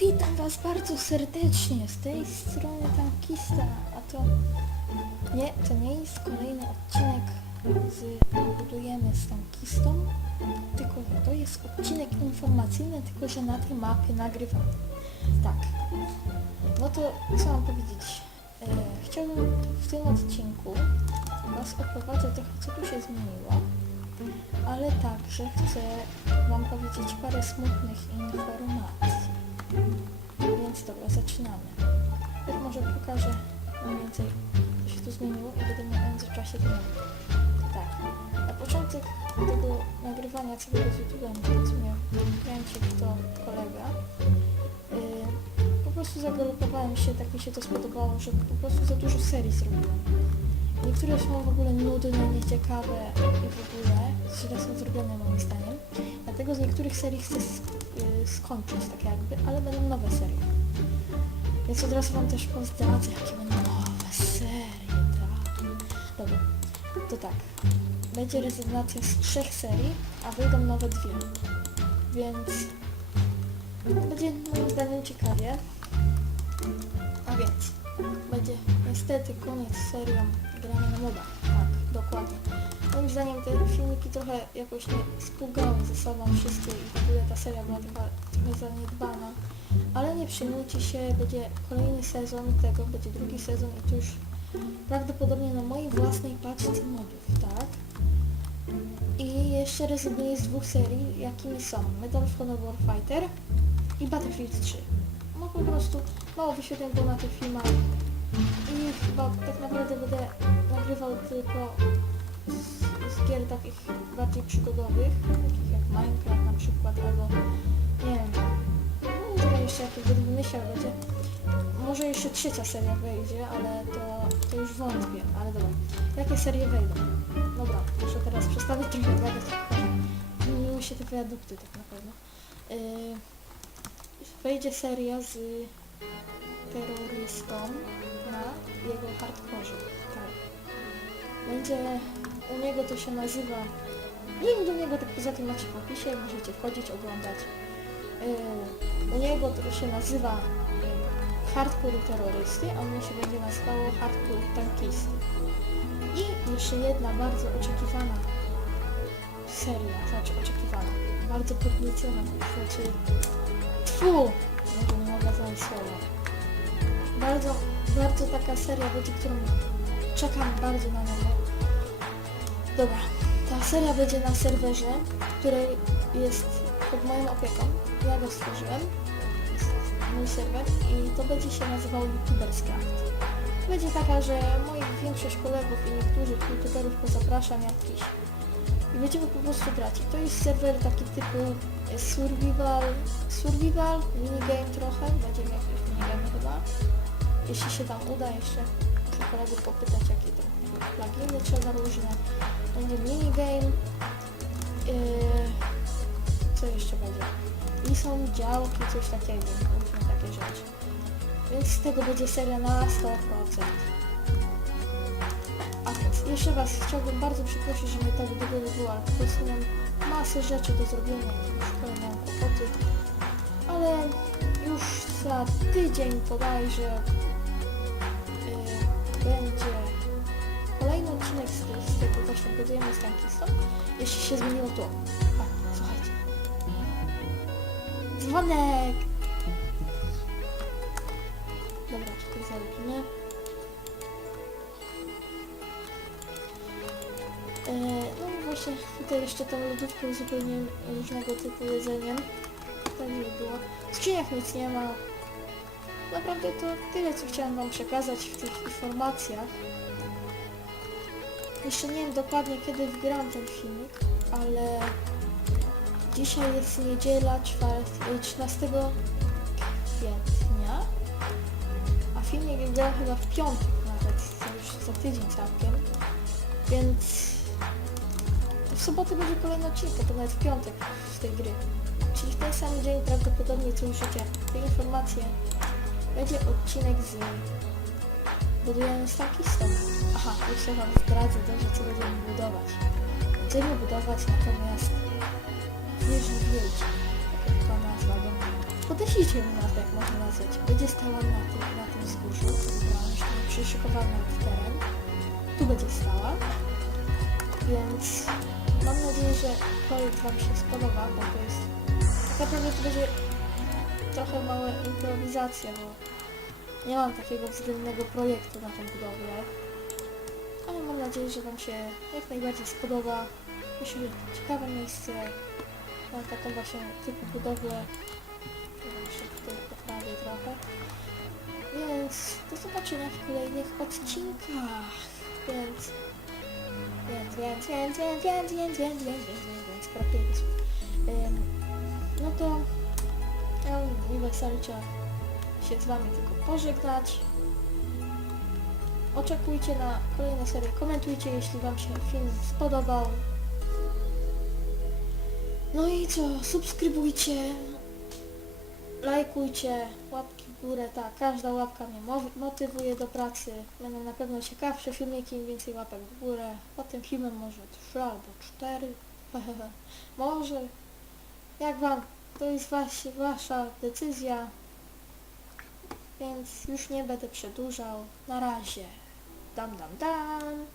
Witam Was bardzo serdecznie. Z tej strony Tankista, a to nie, to nie jest kolejny odcinek z Budujemy z Tankistą, tylko to jest odcinek informacyjny, tylko że na tej mapie nagrywam. Tak. No to co mam powiedzieć? E, chciałbym w tym odcinku Was oprowadzę trochę co tu się zmieniło, ale także chcę Wam powiedzieć parę smutnych informacji. Więc dobra, zaczynamy. Jak może pokażę mniej więcej, co się tu zmieniło i będę miał w międzyczasie mówić. Tak, na początek tego nagrywania całego z YouTube'em, więc mnie kręcił to kolega. Yy, po prostu zagalopowałem się, tak mi się to spodobało, że po prostu za dużo serii zrobiłem. Niektóre są w ogóle nudne, nieciekawe i w ogóle źle są zrobione moim zdaniem. Dlatego z niektórych serii chcę y, skończyć tak jakby, ale będą nowe serie. Więc od razu wam też pozdrawiam, jakie będą to tak. Będzie rezygnacja z trzech serii, a wyjdą nowe dwie. Więc będzie moim zdaniem ciekawie. A więc będzie niestety koniec serią grania na modach. Tak, dokładnie. Moim zdaniem te filmiki trochę jakoś nie spługały ze sobą wszyscy i w ogóle ta seria była trochę, trochę zaniedbana. Ale nie przejmujcie się, będzie kolejny sezon tego, będzie drugi sezon i to już prawdopodobnie na mojej własnej paczce modów, tak? I jeszcze rezygnuję z dwóch serii, jakimi są Medal of Honor Warfighter i Battlefield 3. No po prostu mało wyświetleń było na tych filmach i chyba tak naprawdę będę nagrywał tylko z, z gier takich bardziej przygodowych, takich jak Minecraft na przykład, albo nie wiem, no, jeszcze jakie będę wymyślał będzie. Może jeszcze trzecia seria wejdzie, ale to, to już wątpię, ale dobra. Jakie serie wejdą? Dobra, muszę teraz przestawić trochę gadać, zmieniły się te wiadukty tak na pewno. Yy, wejdzie seria z terrorystą na jego hardkorze. Tak. Będzie, u niego to się nazywa, link do niego tak poza tym macie w opisie, możecie wchodzić, oglądać. Yy, u niego to się nazywa yy, hardcore terrorysty, a mnie się będzie nazywało hardcore tankisty. I jeszcze jedna bardzo oczekiwana seria, znaczy oczekiwana, bardzo podniecona, znaczy Tfu! Może nie mogę znaleźć słowa. Bardzo, bardzo taka seria będzie, którą czekam bardzo na nią. Dobra, ta seria będzie na serwerze, który jest pod moją opieką. Ja go stworzyłem. Mój serwer i to będzie się nazywał YouTuberscraft. Będzie taka, że moich większość kolegów i niektórych youtuberów pozapraszam jakiś i będziemy po prostu grać. I to jest serwer taki typu survival, survival, minigame trochę, będziemy jakieś minigame chyba. Jeśli się tam uda jeszcze, muszę kolegów popytać jakie tam pluginy trzeba różne. Będzie minigame, yy, co jeszcze będzie? I są działki, coś takiego, różne takie rzeczy. Więc z tego będzie seria na 100%. A więc jeszcze raz chciałbym bardzo przeprosić, że mnie tak długo nie było, ale po prostu mam masę rzeczy do zrobienia już miałem kłopoty. Ale już za tydzień bodajże yy, będzie kolejny odcinek z, z tego właśnie budujemy z tankistą. Jeśli się zmieniło to. A, słuchajcie. Dzwonek! Dobra, tutaj zarobimy. E, No właśnie tutaj jeszcze tą lodówkę uzupełniłem różnego typu jedzeniem. Tak żeby było. W skrzyniach nic nie ma. Naprawdę to tyle, co chciałem Wam przekazać w tych informacjach. Jeszcze nie wiem dokładnie kiedy wgram ten filmik, ale dzisiaj jest niedziela 4, 13 kwietnia, a filmik gra chyba w piątek nawet, to już za tydzień całkiem, więc w sobotę będzie kolejny odcinek, to nawet w piątek z tej gry. czyli w ten sam dzień prawdopodobnie co usłyszycie te informacje, będzie odcinek z budujemy stankistą. Aha, jeszcze wam zdradzę też, co będziemy budować. Będziemy budować natomiast Nazwa, bo podeślijcie mi nazwę, jak można nazwać. Będzie stała na tym, na tym wzgórzu, wybrałam już tam przyszykowany w teren. Tu będzie stała, więc mam nadzieję, że projekt Wam się spodoba, bo to jest tak naprawdę to będzie trochę mała improwizacja, bo nie mam takiego względnego projektu na tą budowlę. Ale mam nadzieję, że Wam się jak najbardziej spodoba. Myślę, że to ciekawe miejsce na taką właśnie typu budowlę. Ja jeszcze tutaj poprawię trochę. Więc do zobaczenia w kolejnych odcinkach. Więc więc, więc, więc, więc, więc, więc, więc, więc, więc, więc, więc, No to ja mi wystarczy się z Wami tylko pożegnać. Oczekujcie na kolejne serie. Komentujcie, jeśli Wam się film spodobał. No i co? Subskrybujcie, lajkujcie, łapki w górę. Tak, każda łapka mnie mo- motywuje do pracy. Będą na pewno ciekawsze filmiki, im więcej łapek w górę. Po tym filmem może trzy albo cztery. może. Jak Wam? To jest Wasza decyzja. Więc już nie będę przedłużał. Na razie. Dam, dam, dam.